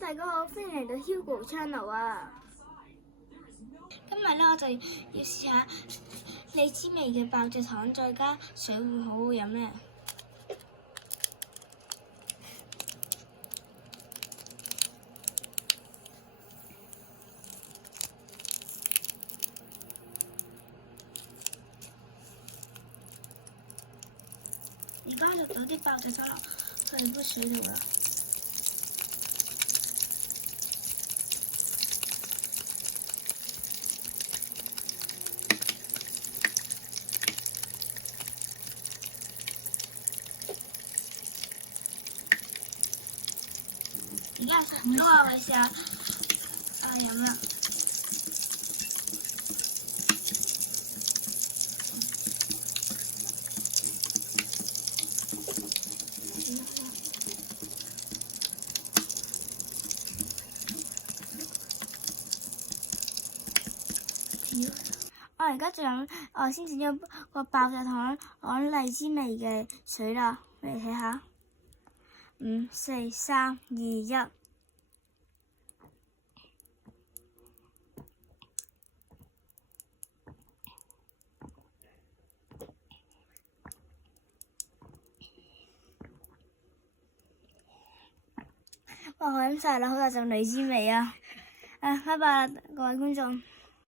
大家好，歡迎嚟到 Hugo Channel 啊！今日咧我就要試下荔枝味嘅爆蔗糖，再加水會好好飲咧。而家就倒啲爆蔗糖落去杯水度啦。而家咁我試下飲啦。我而家就飲，我先整咗個爆蔗糖攞荔枝味嘅水啦，你睇下。5、4、3、2、1。哇！我飲晒啦，好大陣荔枝味啊！拜拜各位觀眾。